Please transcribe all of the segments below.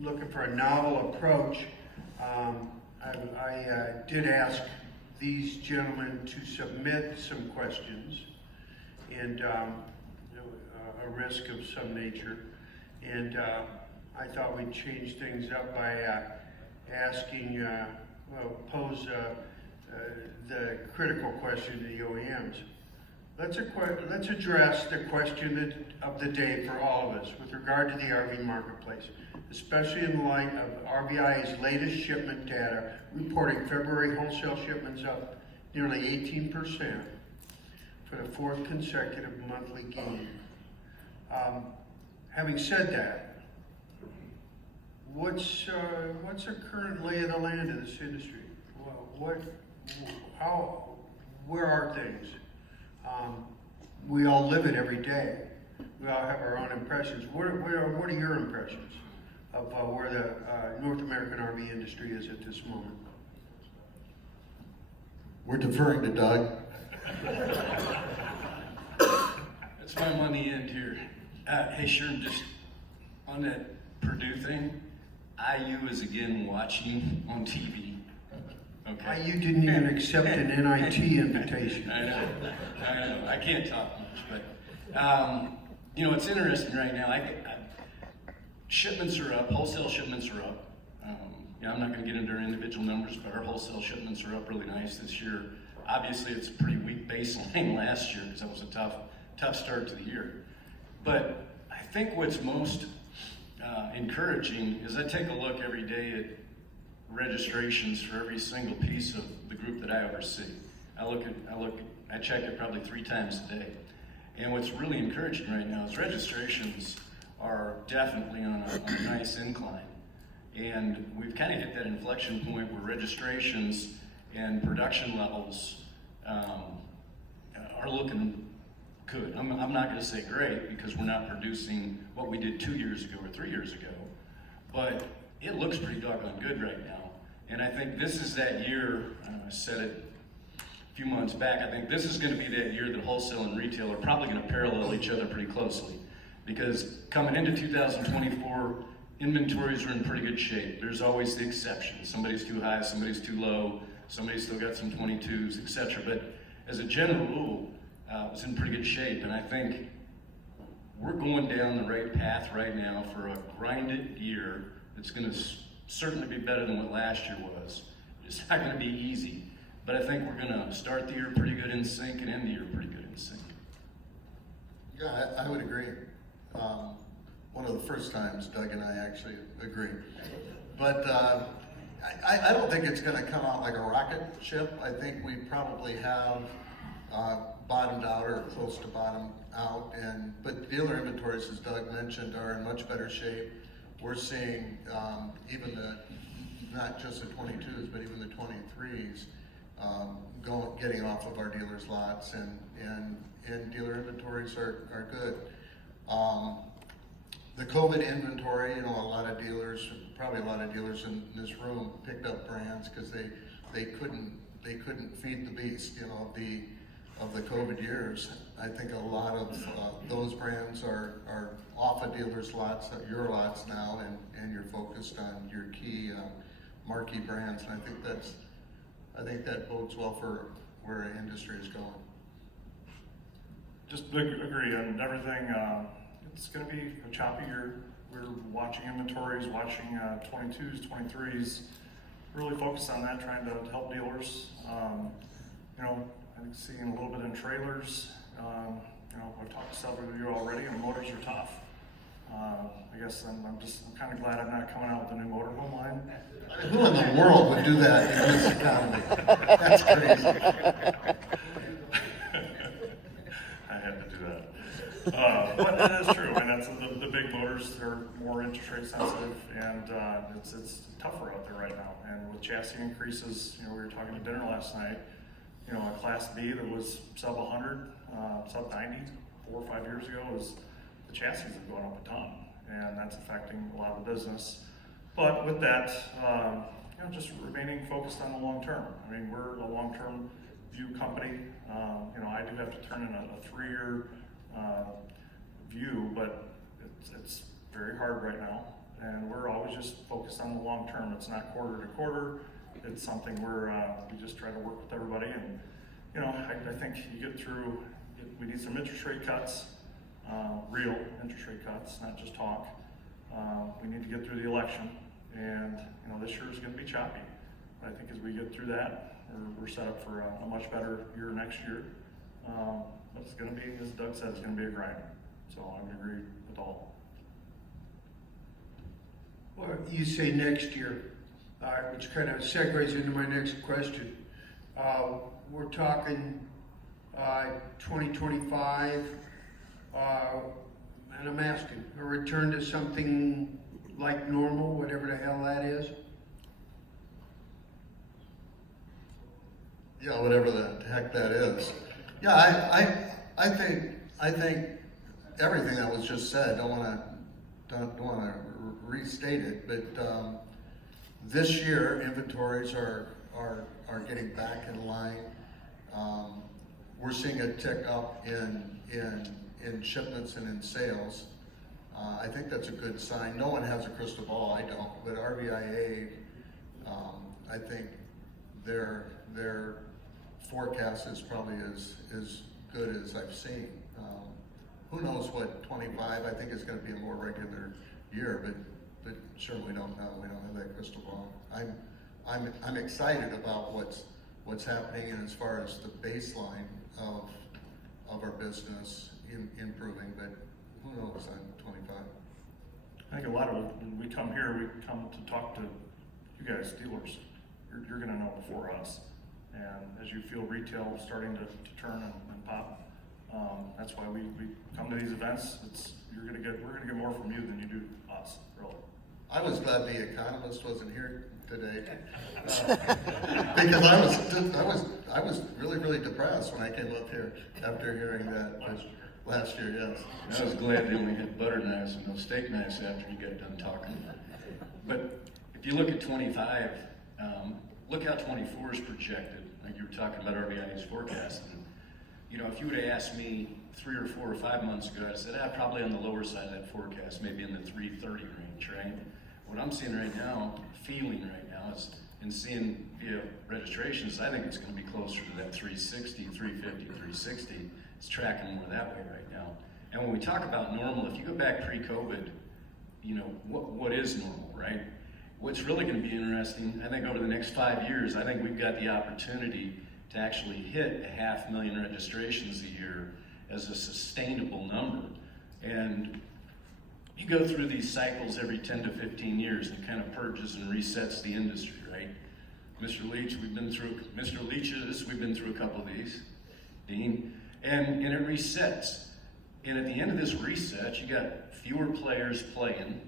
looking for a novel approach, I did ask these gentlemen to submit some questions, and a risk of some nature, and I thought we'd change things up by asking, pose the critical question to the OEMs. Let's address the question of the day for all of us with regard to the RV marketplace, especially in light of RVIA's latest shipment data reporting February wholesale shipments up nearly 18% for the fourth consecutive monthly gain. Having said that, what's the current lay of the land in this industry? Where are things? We all live it every day. We all have our own impressions. What are your impressions of where the North American RV industry is at this moment? We're deferring to Doug. That's my money end here. Hey, Sherm, just on that Purdue thing, IU is again watching on TV. Okay. You didn't even accept an NIT invitation. I know. I can't talk much, but you know, it's interesting right now. Shipments are up, wholesale shipments are up. I'm not going to get into our individual numbers, but our wholesale shipments are up really nice this year. Obviously, it's a pretty weak baseline last year because that was a tough start to the year. But I think what's most encouraging is I take a look every day at registrations for every single piece of the group that I oversee. I check it probably 3 times a day. And what's really encouraging right now is registrations are definitely on a nice incline. And we've kind of hit that inflection point where registrations and production levels are looking good. I'm not going to say great because we're not producing what we did 2 years ago or 3 years ago, but it looks pretty doggone good right now. And I think this is that year, I said it a few months back, I think this is going to be that year that wholesale and retail are probably going to parallel each other pretty closely. Because coming into 2024, inventories are in pretty good shape. There's always the exception. Somebody's too high, somebody's too low, somebody's still got some 22s, etc. But as a general rule, it's in pretty good shape. And I think we're going down the right path right now for a grinded year that's going to certainly be better than what last year was. It's not going to be easy, but I think we're going to start the year pretty good in sync and end the year pretty good in sync. Yeah, I would agree. One of the first times Doug and I actually agree. But I don't think it's going to come out like a rocket ship. I think we probably have bottomed out or close to bottom out. But dealer inventories, as Doug mentioned, are in much better shape. We're seeing even not just the 22s, but even the 23s getting off of our dealers' lots, and dealer inventories are good. The COVID inventory, a lot of dealers, probably a lot of dealers in this room picked up brands because they couldn't feed the beast, of the COVID years. I think a lot of those brands are off of dealers' lots, your lots now, and you're focused on your key marquee brands, and I think that bodes well for where our industry is going. Just agree on everything. It's going to be a choppy year. We're watching inventories, watching 22s, 23s, really focused on that, trying to help dealers. I think seeing a little bit in trailers. I've talked to several of you already, and motors are tough. I guess I'm kind of glad I'm not coming out with a new motorhome line. Who in the world would do that in this economy? That's crazy. I had to do that. But it is true. I mean, that's the big motors, they're more interest rate sensitive, and it's tougher out there right now. And with chassis increases, we were talking to dinner last night, a Class B that was sub 100, sub 90, 4 or 5 years ago, the chassis have gone up a ton, and that's affecting a lot of the business. But with that, just remaining focused on the long term. I mean, we're a long-term view company. I do have to turn in a 3-year view, but it's very hard right now. And we're always just focused on the long term. It's not quarter to quarter. It's something where we just try to work with everybody. And, you know, I think you get through, we need some interest rate cuts, real interest rate cuts, not just talk. We need to get through the election. And, you know, this year is going to be choppy. But I think as we get through that, we're set up for a much better year next year. But it's going to be, as Doug said, it's going to be a grind. So I would agree with all. Well, you say next year, which kind of segues into my next question. We're talking 2025, and I'm asking, a return to something like normal, whatever the hell that is? Yeah, whatever the heck that is. Yeah, I think everything that was just said. Don't want to restate it, but this year inventories are getting back in line. We're seeing a tick up in shipments and in sales. I think that's a good sign. No one has a crystal ball. I don't, but RVIA, I think their forecast is probably as good as I've seen. Who knows what 25? I think it's going to be a more regular year, but sure, we don't know. We don't have that crystal ball. I'm excited about what's happening, and as far as the baseline of our business improving, but who knows on 25? I think a lot of it, when we come here, we come to talk to you guys, dealers. You're going to know before us. And as you feel retail starting to turn and pop, that's why we come to these events. We're going to get more from you than you do us, really. I was glad the economist wasn't here today because I was really depressed when I came up here after hearing that last year. Yes, I was glad they only had butter knives and no steak knives after you got done talking. But if you look at 25, look how 24 is projected. Like you were talking about RVIA's forecast. And, you know, if you would have asked me 3 or 4 or 5 months ago, I said, probably on the lower side of that forecast, maybe in the 330 range, right? What I'm seeing right now, feeling right now, is, and seeing via registrations, I think it's going to be closer to that 360, 350, 360. It's tracking more that way right now. And when we talk about normal, if you go back pre-COVID, you know, what is normal, right? What's really going to be interesting, I think over the next 5 years, I think we've got the opportunity to actually hit 500,000 registrations a year as a sustainable number. And you go through these cycles every 10 to 15 years and kind of purges and resets the industry, right? Mr. Leach, we've been through a couple of these, Dean, and it resets. And at the end of this reset, you got fewer players playing,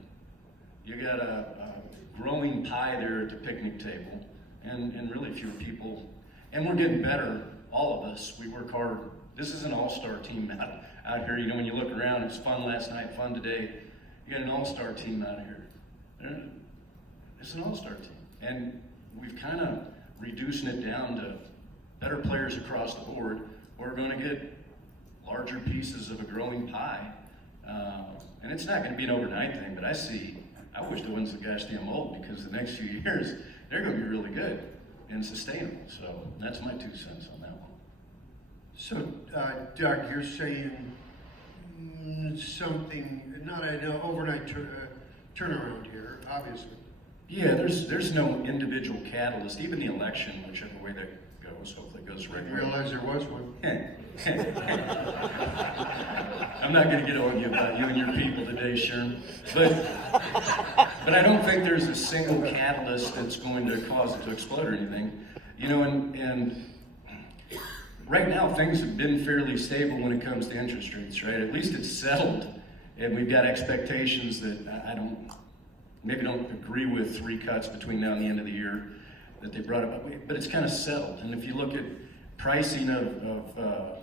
you got a growing pie there at the picnic table, and really fewer people. And we're getting better, all of us. We work hard. This is an all-star team out here. You know, when you look around, it's fun last night, fun today. You got an all-star team out here. It's an all-star team. And we've kind of reducing it down to better players across the board. We're going to get larger pieces of a growing pie. And it's not going to be an overnight thing, but I wish the ones that gosh damn old, because the next few years, they're going to be really good and sustainable. So that's my 2 cents on that one. So, Doug, you're saying something, not an overnight turnaround here, obviously. Yeah, there's no individual catalyst, even the election, whichever way that goes, hopefully it goes I right. didn't realize there was one. I'm not going to get on you about you and your people today, Sherm. But I don't think there's a single catalyst that's going to cause it to explode or anything. You know, and right now things have been fairly stable when it comes to interest rates, right? At least it's settled, and we've got expectations that I don't agree with 3 cuts between now and the end of the year that they brought up, but it's kind of settled. And if you look at pricing of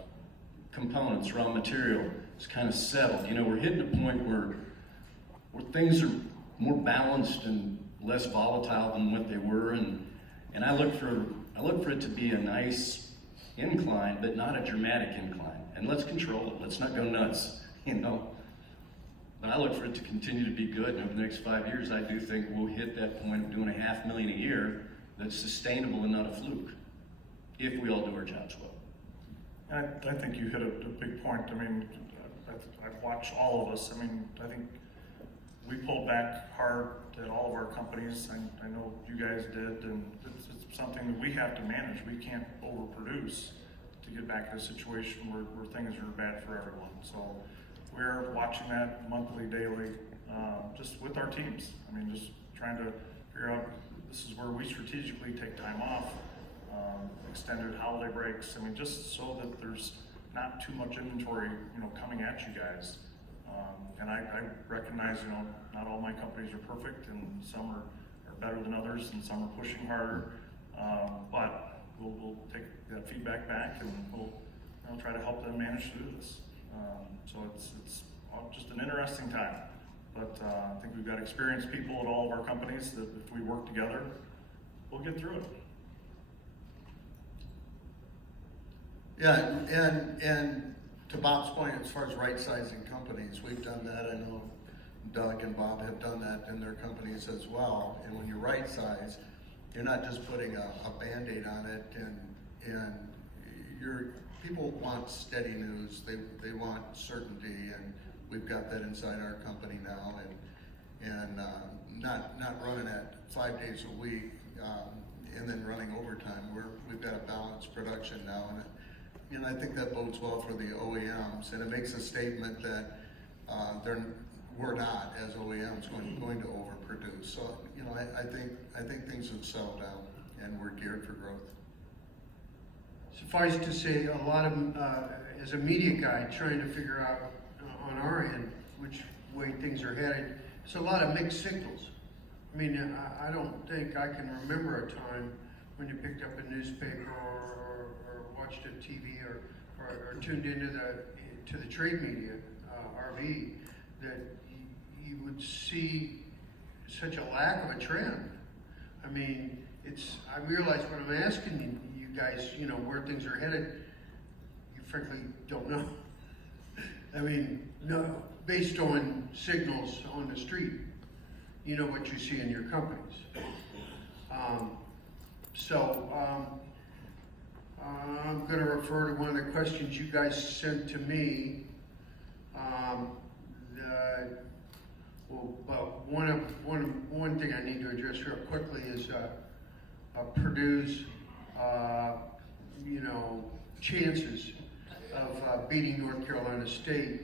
components, raw material, it's kind of settled. You know, we're hitting a point where things are more balanced and less volatile than what they were, and I look for it to be a nice incline, but not a dramatic incline. And let's control it. Let's not go nuts, you know. But I look for it to continue to be good, and over the next 5 years, I do think we'll hit that point of doing $500,000 a year that's sustainable and not a fluke, if we all do our jobs well. I think you hit a big point. I mean, I've watched all of us. I mean, I think we pulled back hard at all of our companies. I know you guys did, and it's something that we have to manage. We can't overproduce to get back to a situation where things are bad for everyone. So we're watching that monthly, daily, just with our teams. I mean, just trying to figure out, this is where we strategically take time off, extended holiday breaks. I mean, just so that there's not too much inventory, coming at you guys. And I recognize, not all my companies are perfect, and some are better than others, and some are pushing harder. But we'll take that feedback back, and we'll try to help them manage through this. So it's just an interesting time. But I think we've got experienced people at all of our companies that if we work together, we'll get through it. Yeah, and to Bob's point, as far as right-sizing companies, we've done that. I know Doug and Bob have done that in their companies as well. And when you right-size, you're not just putting a Band-Aid on it, and people want steady news. They want certainty, and we've got that inside our company now, and not running at 5 days a week and then running overtime. We've got a balanced production now, and I think that bodes well for the OEMs, and it makes a statement that we're not, as OEMs, going to overproduce. So I think things have settled down, and we're geared for growth. Suffice to say, a lot of, as a media guy, trying to figure out on our end which way things are headed, it's a lot of mixed signals. I mean, I don't think I can remember a time when you picked up a newspaper or watched a TV or tuned into the trade media, RV, that you would see such a lack of a trend. I mean, I realize when I'm asking you guys, where things are headed, you frankly don't know. I mean, no, based on signals on the street, what you see in your companies. I'm going to refer to one of the questions you guys sent to me. One thing I need to address real quickly is Purdue's, chances of beating North Carolina State.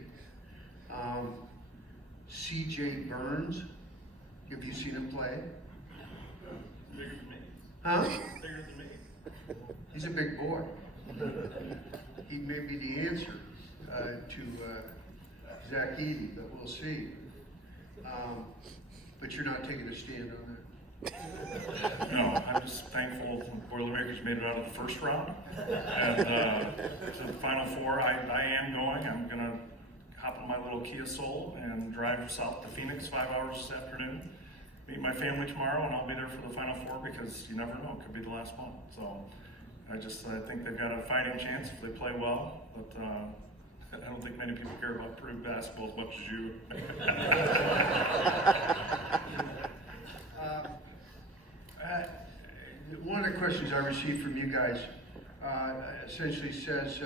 C.J. Burns, have you seen him play? Bigger than me. Huh? Bigger than me. He's a big boy. He may be the answer to Zach Edey, but we'll see. But you're not taking a stand on that? No, I'm just thankful Boilermakers made it out of the first round. And to the Final Four, I am going. I'm going to hop in my little Kia Soul and drive south to Phoenix 5 hours this afternoon. Meet my family tomorrow, and I'll be there for the Final Four because you never know, it could be the last one. So I think they've got a fighting chance if they play well, but I don't think many people care about Purdue basketball as much as you. One of the questions I received from you guys essentially says,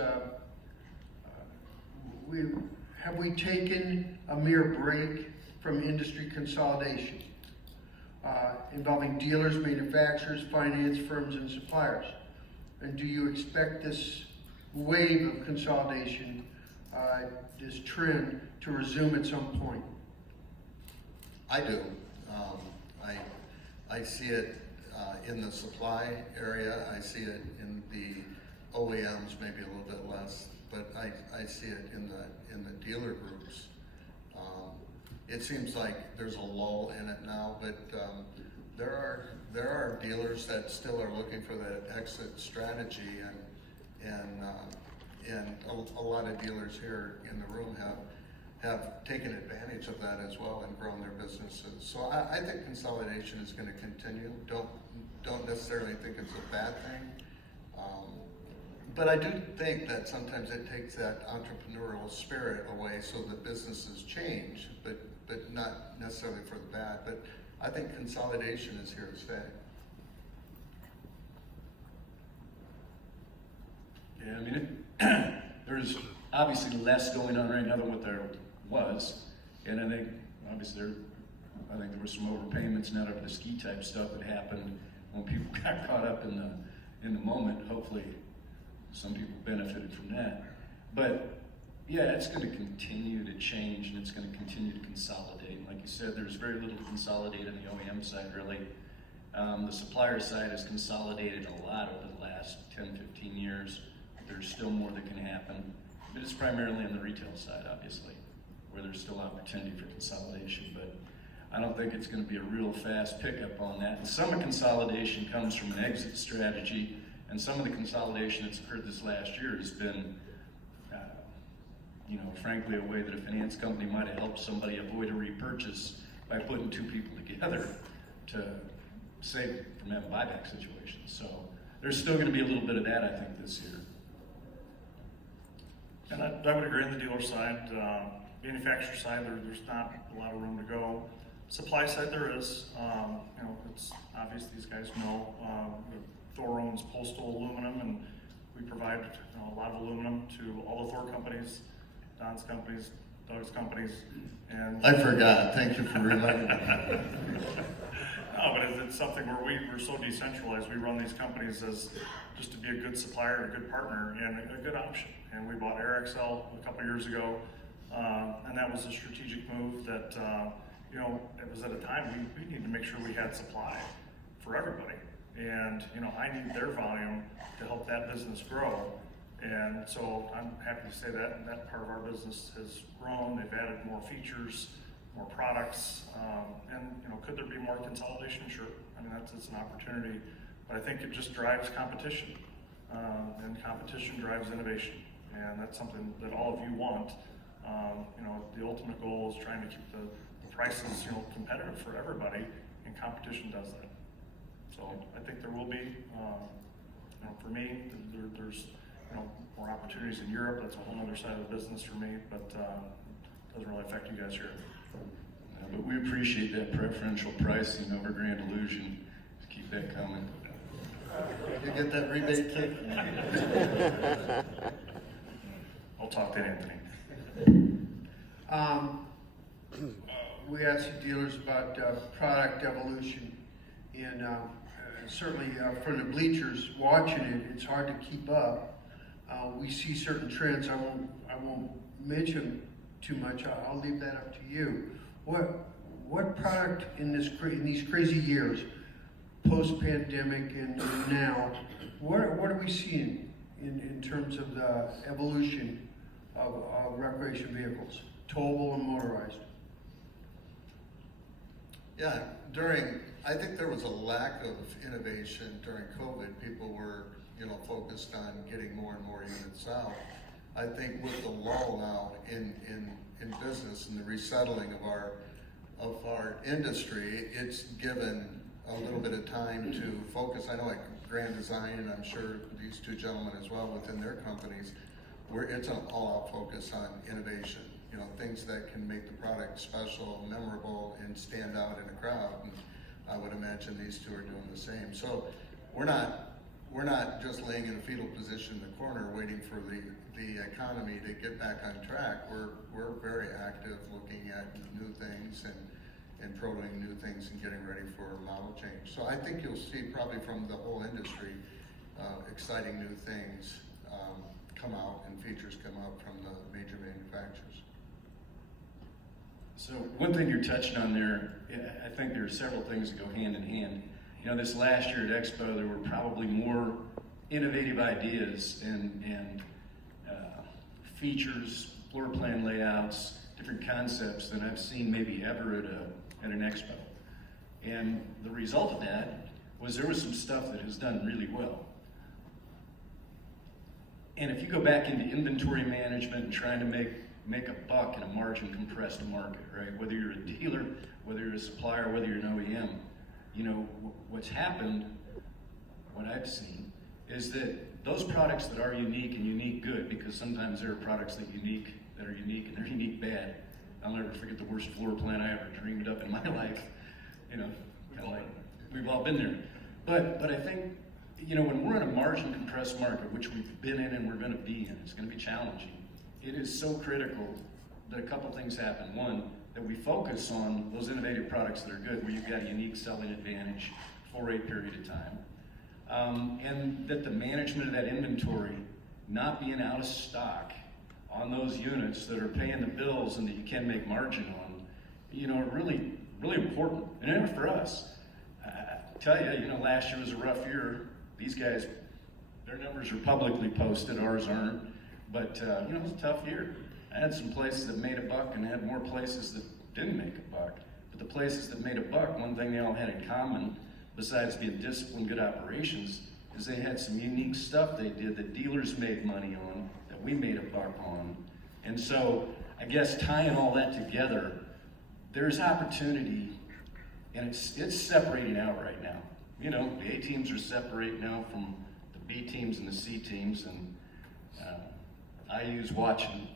have we taken a mere break from industry consolidation involving dealers, manufacturers, finance firms, and suppliers? And do you expect this wave of consolidation, this trend, to resume at some point? I do. I see it in the supply area. I see it in the OEMs, maybe a little bit less, but I see it in the dealer groups. It seems like there's a lull in it now, but there are dealers that still are looking for that exit strategy, and a lot of dealers here in the room have taken advantage of that as well and grown their businesses. So I think consolidation is going to continue. Don't necessarily think it's a bad thing. But I do think that sometimes it takes that entrepreneurial spirit away, so that businesses change, but not necessarily for the bad. But I think consolidation is here to stay. Yeah, I mean, there's obviously less going on right now than what there was, and I think obviously there were some overpayments now over the ski type stuff that happened when people got caught up in the moment. Hopefully, some people benefited from that, but yeah, it's going to continue to change and it's going to continue to consolidate. And like you said, there's very little to consolidate on the OEM side, really. The supplier side has consolidated a lot over the last 10, 15 years. There's still more that can happen, but it's primarily on the retail side, obviously, where there's still opportunity for consolidation. But I don't think it's going to be a real fast pickup on that. And some of the consolidation comes from an exit strategy, and some of the consolidation that's occurred this last year has been, frankly, a way that a finance company might have helped somebody avoid a repurchase by putting two people together to save from having buyback situations. So there's still going to be a little bit of that, I think, this year. And I would agree on the dealer side. Manufacturer side, there's not a lot of room to go. Supply side, there is. It's obvious these guys know. Thor owns Postal Aluminum, and we provide a lot of aluminum to all the Thor companies, Don's companies, Doug's companies, and I forgot. Thank you for reminding me. No, but it's something where we're so decentralized. We run these companies as just to be a good supplier, a good partner, and a good option. And we bought AirXL a couple years ago, and that was a strategic move that, it was at a time we needed to make sure we had supply for everybody. And, I need their volume to help that business grow. And so I'm happy to say that part of our business has grown. They've added more features, more products, and could there be more consolidation? Sure. I mean, it's an opportunity, but I think it just drives competition, and competition drives innovation, and that's something that all of you want. The ultimate goal is trying to keep the prices competitive for everybody, and competition does that. So I think there will be, for me, there's more opportunities in Europe. That's a whole other side of the business for me, but it doesn't really affect you guys here. But we appreciate that preferential pricing over Grand Illusion. Keep that coming. You get that rebate kick? I'll talk to Anthony. We asked the dealers about product evolution, and certainly from the bleachers watching it, it's hard to keep up. We see certain trends. I won't mention too much. I'll leave that up to you. What product in these crazy years, post-pandemic and now, what are we seeing in terms of the evolution of recreation vehicles, towable and motorized? Yeah, I think there was a lack of innovation during COVID. People were, focused on getting more and more units out. I think with the lull now in business and the resettling of our industry, it's given a little bit of time to focus. I know like Grand Design, and I'm sure these two gentlemen as well within their companies, where it's an all-out focus on innovation. Things that can make the product special, memorable, and stand out in a crowd. And I would imagine these two are doing the same. So we're not just laying in a fetal position in the corner waiting for the economy to get back on track. We're very active looking at new things and prototyping new things and getting ready for model change. So I think you'll see probably from the whole industry exciting new things come out and features come out from the major manufacturers. So one thing you're touching on there, I think there are several things that go hand in hand. This last year at Expo, there were probably more innovative ideas and features, floor plan layouts, different concepts than I've seen maybe ever at an Expo. And the result of that was there was some stuff that has done really well. And if you go back into inventory management and trying to make a buck in a margin compressed market, right? Whether you're a dealer, whether you're a supplier, whether you're an OEM, what's happened, what I've seen, is that those products that are unique and unique good, because sometimes there are products that are unique and they're unique bad. I'll never forget the worst floor plan I ever dreamed up in my life. You know, kind of like we've all been there. But I think, you know, when we're in a margin compressed market, which we've been in and we're going to be in, it's going to be challenging. It is so critical that a couple things happen. One, that we focus on those innovative products that are good, where you've got a unique selling advantage for a period of time. And that the management of that inventory, not being out of stock on those units that are paying the bills and that you can make margin on, you know, are really, really important. And then for us, I tell you, you know, last year was a rough year. These guys, their numbers are publicly posted, ours aren't. But, you know, it was a tough year. I had some places that made a buck and I had more places that didn't make a buck. But the places that made a buck, one thing they all had in common, besides being disciplined, good operations, is they had some unique stuff they did that dealers made money on, that we made a buck on. And so, I guess tying all that together, there's opportunity, and it's separating out right now. You know, the A teams are separating out from the B teams and the C teams, and I use watching,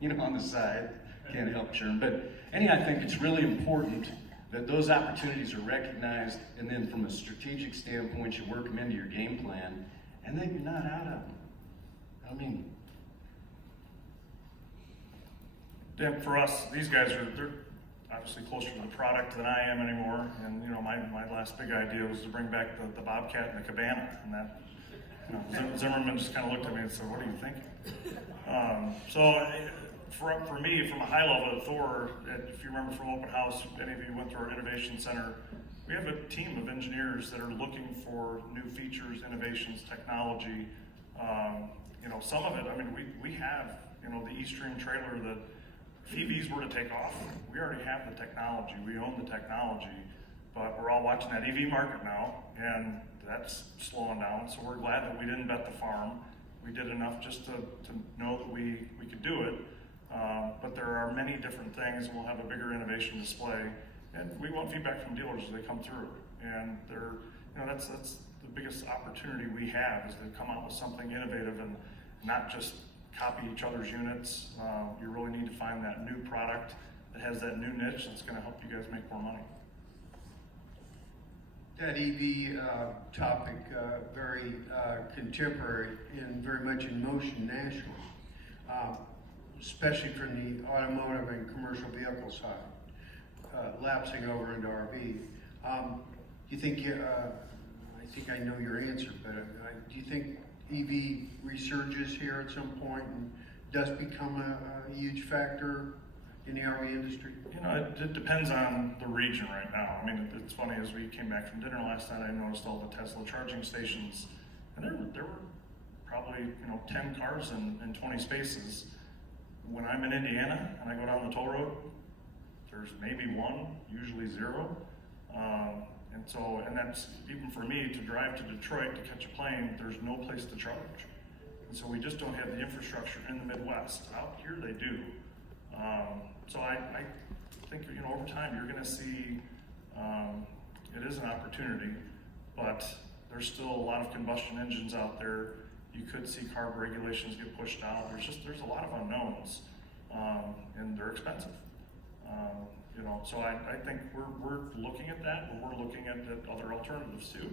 you know, on the side, can't help churn. But anyhow, I think it's really important that those opportunities are recognized, and then from a strategic standpoint, you work them into your game plan, and then you're not out of them. I mean, Yeah, for us, these guys they're obviously closer to the product than I am anymore. And you know, my last big idea was to bring back the Bobcat and the Cabana, and that, you know, Zimmerman just kind of looked at me and said, "What are you thinking?" For me, from a high level at Thor, if you remember from Open House, any of you went through our innovation center, we have a team of engineers that are looking for new features, innovations, technology. You know, some of it, I mean, we have, you know, the E-Stream trailer that if EVs were to take off, we already have the technology, we own the technology, but we're all watching that EV market now, and that's slowing down, so we're glad that we didn't bet the farm. We did enough just to know that we could do it, but there are many different things, and we'll have a bigger innovation display, and we want feedback from dealers as they come through, and they're, you know, that's the biggest opportunity we have, is to come out with something innovative and not just copy each other's units. You really need to find that new product that has that new niche that's going to help you guys make more money. That EV topic, very contemporary and very much in motion nationally, especially from the automotive and commercial vehicle side, lapsing over into RV. Do you think, I think I know your answer, but do you think EV resurges here at some point and does become a huge factor in the RV industry? You know, it depends on the region right now. I mean, it's funny, as we came back from dinner last night, I noticed all the Tesla charging stations, and there were probably, you know, 10 cars and 20 spaces. When I'm in Indiana and I go down the toll road, there's maybe one, usually zero. And that's, even for me, to drive to Detroit to catch a plane, there's no place to charge. And so we just don't have the infrastructure in the Midwest. Out here they do. So I think, you know, over time you're gonna see, it is an opportunity, but there's still a lot of combustion engines out there. You could see carb regulations get pushed out. There's a lot of unknowns, and they're expensive. You know, so I think we're looking at that, but we're looking at other alternatives too.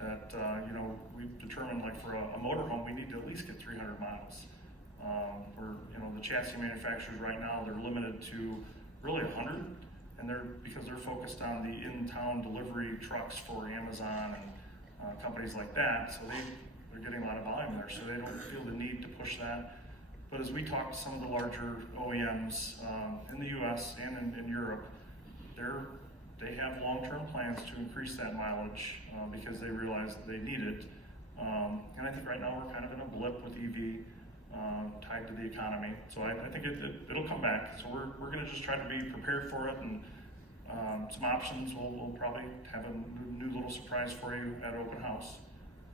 That, you know, we've determined, like for a motorhome, we need to at least get 300 miles. You know, the chassis manufacturers right now, they're limited to really 100, and because they're focused on the in-town delivery trucks for Amazon and companies like that, so they're getting a lot of volume there, so they don't feel the need to push that. But as we talk to some of the larger OEMs in the US and in Europe, they have long-term plans to increase that mileage because they realize that they need it. And I think right now we're kind of in a blip with EV tied to the economy. So I think it'll come back. So we're going to just try to be prepared for it, and some options. We'll probably have a new little surprise for you at Open House.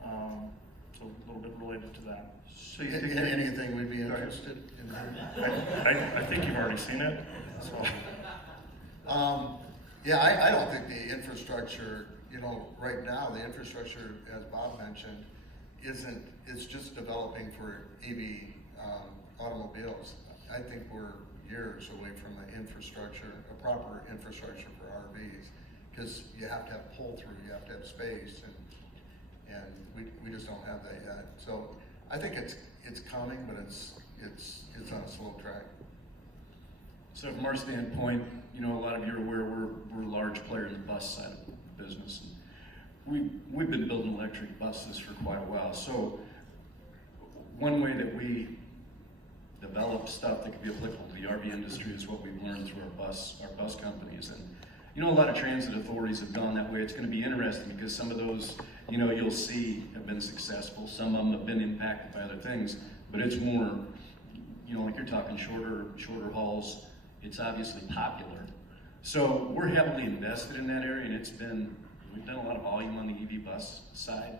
So a little bit related to that. So you think Anything we'd be interested in that? I think you've already seen it. So. Yeah, I don't think the infrastructure, you know, right now, the infrastructure, as Bob mentioned, it's just developing for EV automobiles. I think we're years away from a proper infrastructure for RVs, because you have to have pull-through, you have to have space, and we just don't have that yet. So I think it's coming, but it's on a slow track. So from our standpoint, you know, a lot of you are aware we're a large player in the bus side of the business. And we've been building electric buses for quite a while. So one way that we develop stuff that could be applicable to the RV industry is what we've learned through our bus companies. And you know, a lot of transit authorities have gone that way. It's going to be interesting because some of those, you know, you'll see have been successful. Some of them have been impacted by other things, but it's more, you know, like you're talking shorter hauls. It's obviously popular. So we're heavily invested in that area, and we've done a lot of volume on the EV bus side.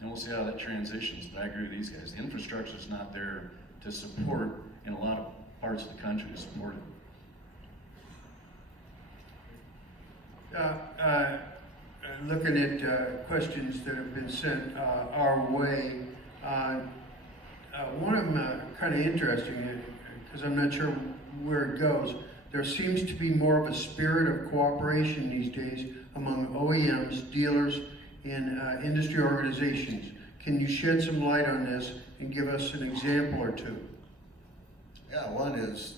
And we'll see how that transitions, but I agree with these guys. The infrastructure is not there to support in a lot of parts of the country to support it. Looking at questions that have been sent our way, one of them kind of interesting, because I'm not sure where it goes. There seems to be more of a spirit of cooperation these days among OEMs, dealers, and industry organizations. Can you shed some light on this and give us an example or two? Yeah, one is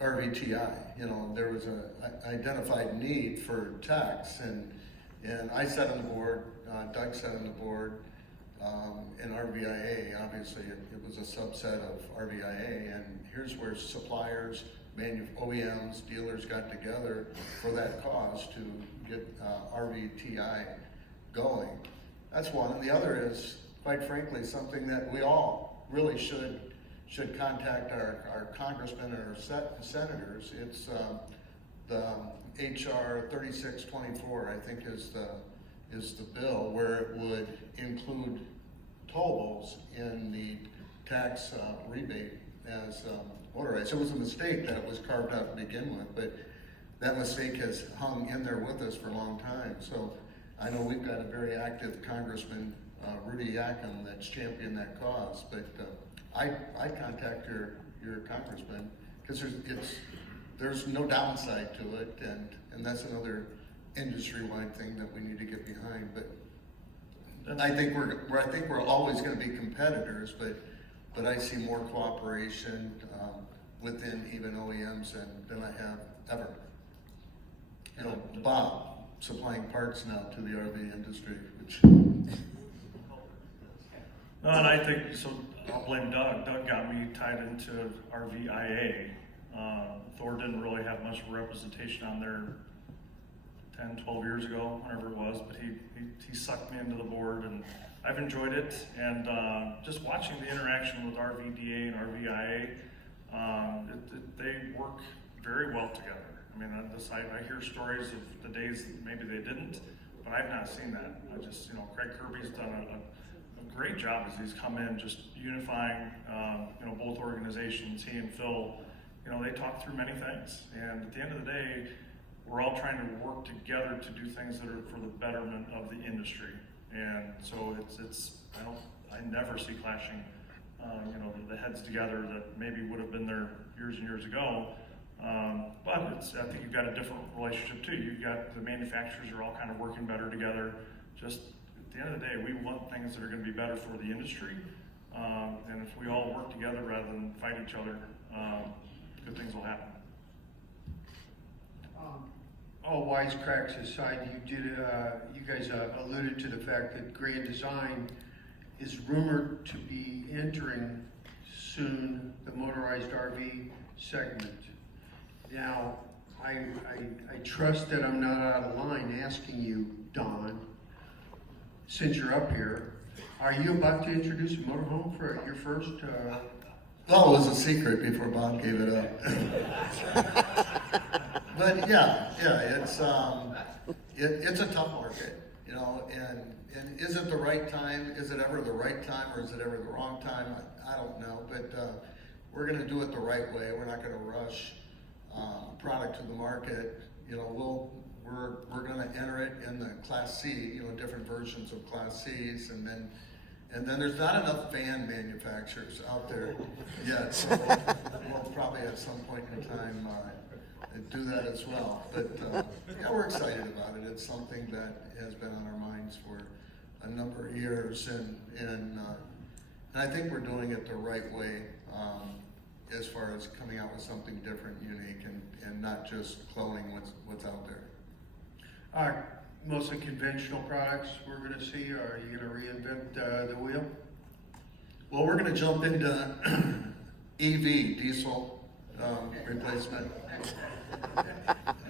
RVTI. You know, there was an identified need for techs, and I sat on the board, Doug sat on the board, and RVIA, obviously it was a subset of RVIA, and here's where suppliers, OEMs, dealers got together for that cause to get RVTI going. That's one. And the other is, quite frankly, something that we all really should contact our congressmen and our senators. It's the HR 3624, I think, is the bill, where it would include towables in the tax rebate as motorized. It was a mistake that it was carved out to begin with, but that mistake has hung in there with us for a long time. So I know we've got a very active Congressman, Rudy Yakum, that's championed that cause, but I contact your congressman, because there's no downside to it, and that's another industry-wide thing that we need to get behind. But I think we're always going to be competitors, but I see more cooperation within even OEMs than I have ever. You know, Bob supplying parts now to the RV industry, which. No, and I think, so I'll blame Doug. Doug got me tied into RVIA. Thor didn't really have much representation on there 10, 12 years ago, whenever it was, but he sucked me into the board, and I've enjoyed it. And just watching the interaction with RVDA and RVIA, they work very well together. I mean, I hear stories of the days that maybe they didn't, but I've not seen that. Craig Kirby's done a great job as he's come in, just unifying, both organizations. He and Phil, they talk through many things, and at the end of the day, we're all trying to work together to do things that are for the betterment of the industry. And so I never see clashing, the heads together that maybe would have been there years and years ago. But I think you've got a different relationship too. You've got the manufacturers are all kind of working better together. Just at the end of the day, we want things that are going to be better for the industry. And if we all work together rather than fight each other, good things will happen. All wisecracks aside, you guys alluded to the fact that Grand Design is rumored to be entering soon the motorized RV segment. Now, I trust that I'm not out of line asking you, Don, since you're up here, are you about to introduce a motorhome for your first? Well, it was a secret before Bob gave it up. But yeah, it's a tough market, and is it the right time? Is it ever the right time, or is it ever the wrong time? I don't know, but we're going to do it the right way. We're not going to rush product to the market. we're gonna enter it in the Class C, you know, different versions of Class Cs, and then there's not enough van manufacturers out there yet, so we'll probably at some point in time, do that as well. But, yeah, we're excited about it. It's something that has been on our minds for a number of years, and I think we're doing it the right way, as far as coming out with something different, unique, and not just cloning what's out there. Mostly conventional products we're gonna see, or are you gonna reinvent the wheel? Well, we're gonna jump into EV, diesel, replacement.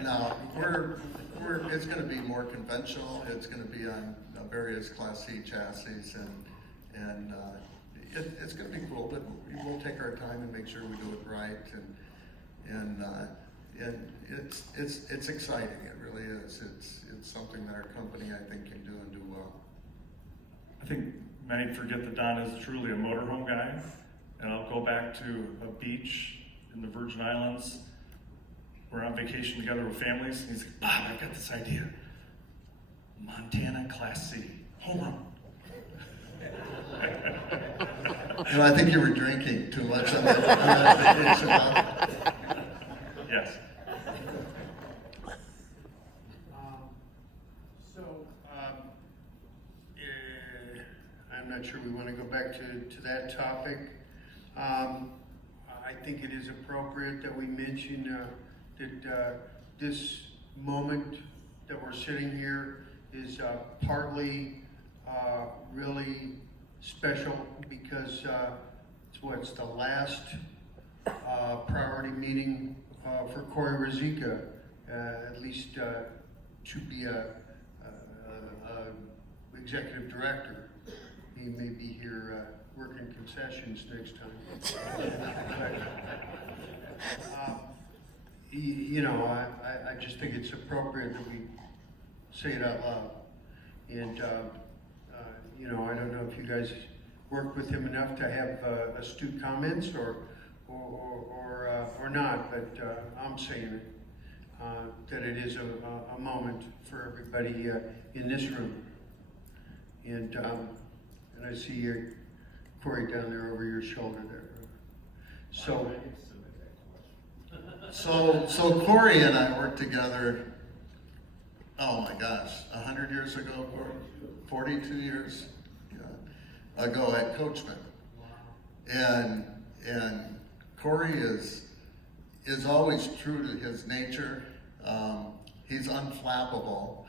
No, it's gonna be more conventional. It's gonna be on various Class C chassis, and it's gonna be cool, but we'll take our time and make sure we do it right, and it's exciting. It really is. It's something that our company, I think, can do and do well. I think many forget that Don is truly a motorhome guy, and I'll go back to a beach in the Virgin Islands. We're on vacation together with families, and he's like, Bob, I've got this idea. Montana Class C, home run. And I think you were drinking too much on that vacation. Yes. I'm not sure we want to go back to that topic. I think it is appropriate that we mention that this moment that we're sitting here is partly really special because it's the last priority meeting for Corey Ruzicka, at least to be a executive director. He may be here working concessions next time. You know, I just think it's appropriate that we say it out loud. And, you know, I don't know if you guys worked with him enough to have astute comments or not, but I'm saying it, that it is a moment for everybody in this room. And I see Corey down there over your shoulder there. So Corey and I worked together, oh my gosh, 100 years ago, Corey? 42 years ago at Coachman. And Corey is always true to his nature. He's unflappable.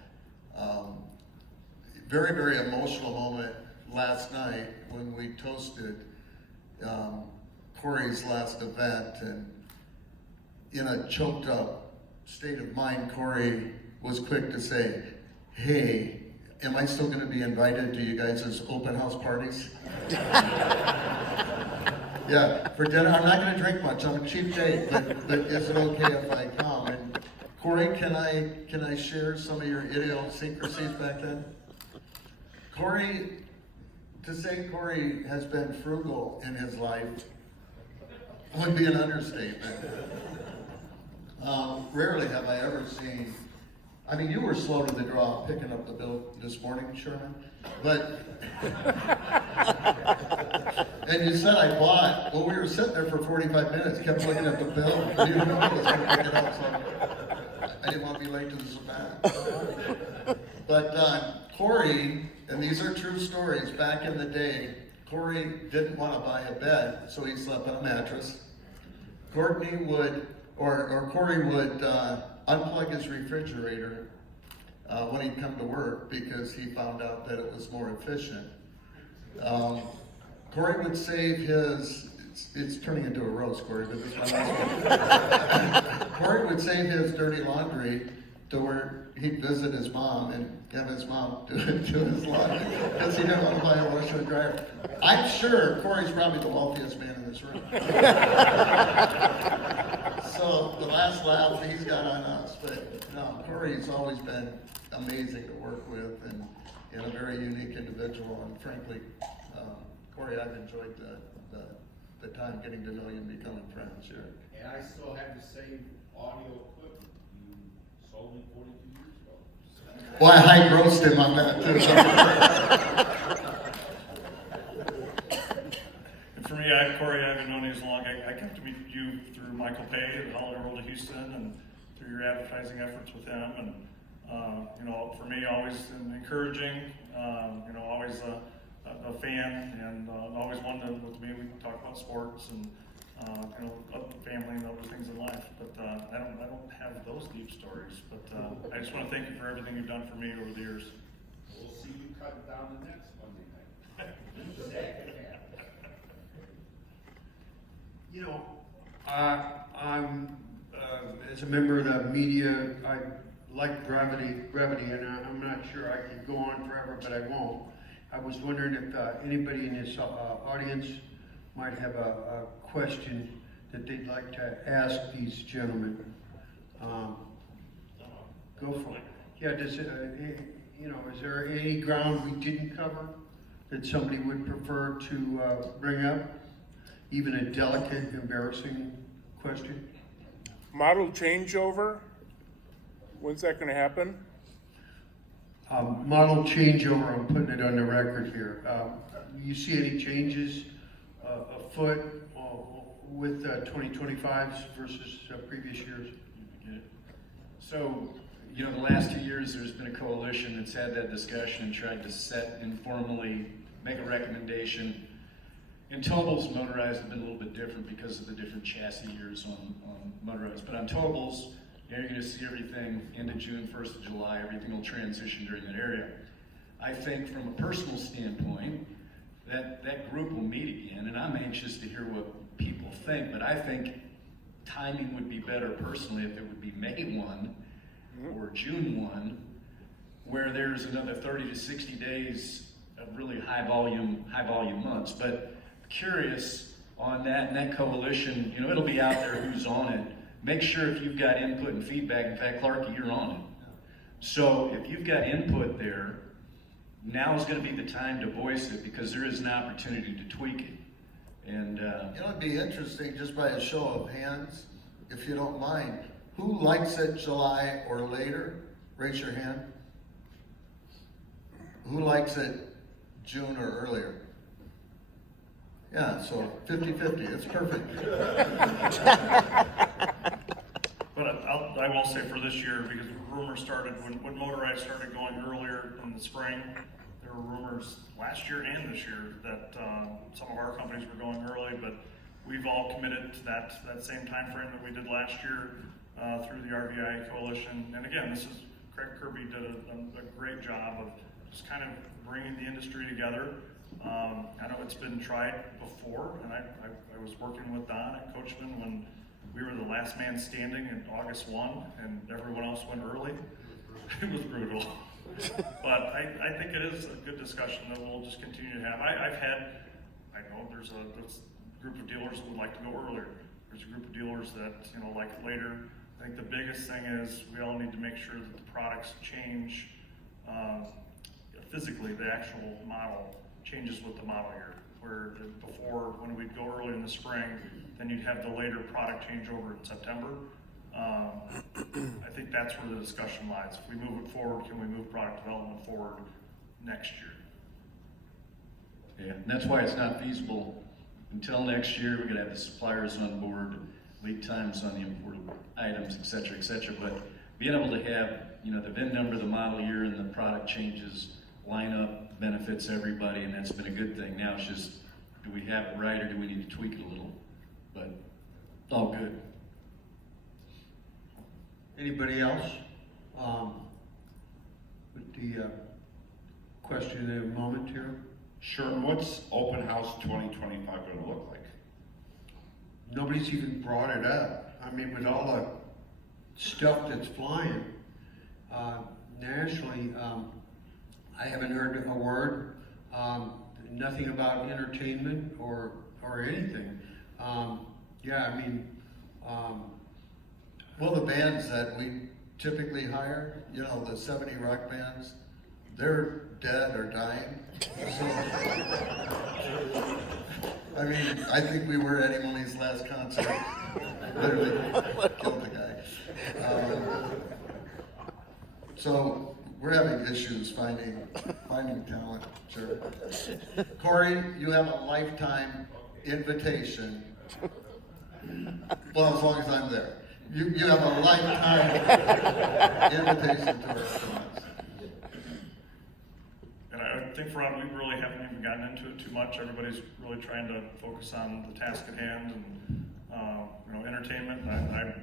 Very, very emotional moment last night when we toasted Corey's last event, and in a choked up state of mind, Corey was quick to say, hey, am I still gonna be invited to you guys' open house parties? Yeah, for dinner, I'm not gonna drink much, I'm a cheap date, but is it okay if I come? And Corey, can I share some of your idiosyncrasies back then? Corey, to say Corey has been frugal in his life would be an understatement. Rarely have I ever seen, I mean, you were slow to the draw picking up the bill this morning, Sherman, but, and you said I bought, well, we were sitting there for 45 minutes, kept looking at the bill, and you knew I was going to pick it up, so I didn't want to be late to this event. But Corey, and these are true stories, back in the day, Corey didn't want to buy a bed, so he slept on a mattress. Courtney would, or Corey would unplug his refrigerator when he'd come to work because he found out that it was more efficient. Corey would save his, it's turning into a roast, Corey, but this is my last one. Corey would save his dirty laundry to where he'd visit his mom and have his mom do his laundry because he didn't want to buy a washer and dryer. I'm sure Corey's probably the wealthiest man in this room. So the last laugh he's got on us, but no, Corey's always been amazing to work with and a very unique individual. And frankly, Corey, I've enjoyed the time getting to know you and becoming friends here. And I still have the same audio equipment you sold me 42 years ago. Well, I high grossed him on that too. And for me, Corey, I haven't known you as long. I got to meet you through Michael Pay at Holiday World of Houston and through your advertising efforts with him. And, for me, always encouraging, always a fan and always one that with me, we can talk about sports and, family and other things in life. But I don't have those deep stories. But I just want to thank you for everything you've done for me over the years. We'll see you cut down the next Monday night. I'm, as a member of the media, I like brevity, and I'm not sure I can go on forever, but I won't. I was wondering if anybody in this audience might have a question that they'd like to ask these gentlemen. Go for it. Yeah, does it, is there any ground we didn't cover that somebody would prefer to bring up? Even a delicate, embarrassing question? Model changeover, when's that gonna happen? Model changeover, I'm putting it on the record here. You see any changes afoot with 2025s versus previous years? So, the last 2 years, there's been a coalition that's had that discussion and tried to set informally, make a recommendation. In towables, motorized have been a little bit different because of the different chassis years on motorized. But on towables, you're going to see everything end of June, 1st of July, everything will transition during that area. I think from a personal standpoint, that group will meet again, and I'm anxious to hear what people think, but I think timing would be better personally if it would be May 1 or June 1, where there's another 30 to 60 days of really high volume months. But curious on that, and that coalition, it'll be out there who's on it. Make sure if you've got input and feedback, in fact, Clarky, you're on it. So if you've got input there, now is going to be the time to voice it because there is an opportunity to tweak it. And It'd be interesting, just by a show of hands, if you don't mind, who likes it July or later? Raise your hand. Who likes it June or earlier? Yeah, so 50-50, it's perfect. But I will say for this year, because rumors started, when motorized started going earlier in the spring, there were rumors last year and this year that some of our companies were going early, but we've all committed to that same time frame that we did last year through the RVI coalition. And again, Craig Kirby did a great job of just kind of bringing the industry together. I know it's been tried before, and I was working with Don at Coachman when we were the last man standing in August 1, and everyone else went early. It was brutal. But I think it is a good discussion that we'll just continue to have. I know there's a group of dealers that would like to go earlier. There's a group of dealers that like it later. I think the biggest thing is we all need to make sure that the products change physically. The actual model changes with the model year. Where before, when we'd go early in the spring, then you'd have the later product changeover in September. I think that's where the discussion lies. If we move it forward, can we move product development forward next year? yeah, and that's why it's not feasible until next year. We're going to have the suppliers on board, lead times on the imported items, et cetera, but being able to have, the VIN number, the model year, and the product changes line up benefits everybody, and that's been a good thing. Now it's just, do we have it right or do we need to tweak it a little? But all good. Anybody else? With the question in a moment here. Sure, and what's Open House 2025 gonna look like? Nobody's even brought it up. I mean, with all the stuff that's flying nationally, I haven't heard a word, nothing about entertainment or anything. Well, the bands that we typically hire, the 70 rock bands, they're dead or dying. So, I think we were Eddie Money's last concert. Literally killed the guy. So we're having issues finding talent, sure. Corey, you have a lifetime invitation. Well, as long as I'm there. You have a lifetime invitation to our restaurants. And I think for us, we really haven't even gotten into it too much. Everybody's really trying to focus on the task at hand and, entertainment. I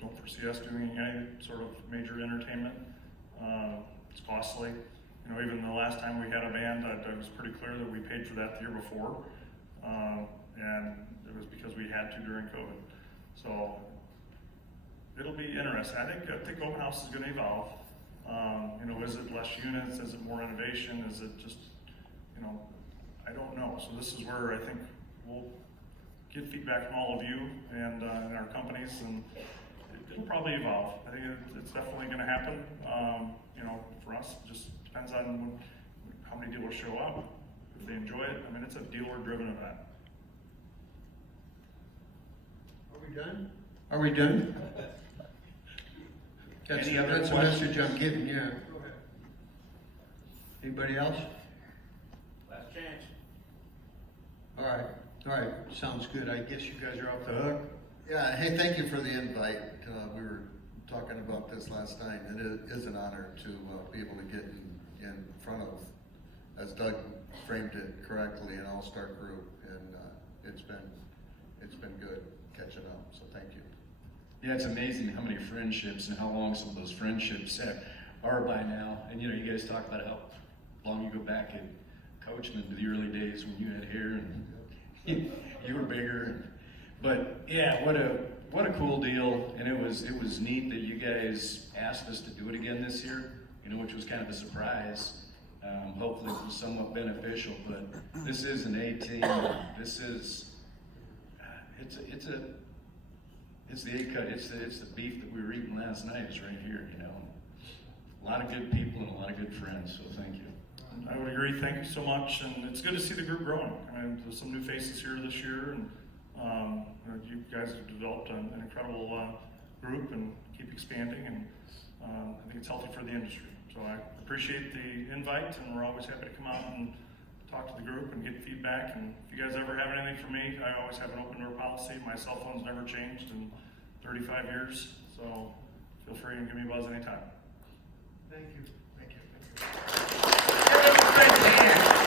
don't foresee us doing any sort of major entertainment. It's costly. Even the last time we had a band, it was pretty clear that we paid for that the year before. And it was because we had to during COVID. So it'll be interesting. I think open house is going to evolve. Is it less units? Is it more innovation? Is it just, I don't know. So this is where I think we'll get feedback from all of you and our companies, and it'll probably evolve. I think it's definitely going to happen. For us, it just depends on how many dealers show up, if they enjoy it. I mean, it's a dealer-driven event. Are we done? Are we done? Any other That's the questions? message I'm giving, yeah. Anybody else? Last chance. All right, sounds good. I guess you guys are off the hook. Yeah, hey, thank you for the invite. We were talking about this last night, and it is an honor to be able to get in front of, as Doug framed it correctly, an all-star group, and it's been good catching up, so thank you. Yeah, it's amazing how many friendships and how long some of those friendships are by now. And you guys talk about how long you go back in Coachman to the early days when you had hair and you were bigger. But yeah, what a cool deal. And it was neat that you guys asked us to do it again this year, which was kind of a surprise. Hopefully it was somewhat beneficial, but this is an A-team. This is, it's the A-cut, it's the beef that we were eating last night is right here, A lot of good people and a lot of good friends, so thank you. I would agree. Thank you so much, and it's good to see the group growing. I mean, there's some new faces here this year, and you guys have developed an incredible group and keep expanding, and I think it's healthy for the industry. So I appreciate the invite, and we're always happy to come out and talk to the group and get feedback. And if you guys ever have anything for me, I always have an open door policy. My cell phone's never changed in 35 years, so feel free and give me a buzz anytime. Thank you. Give them a good hand.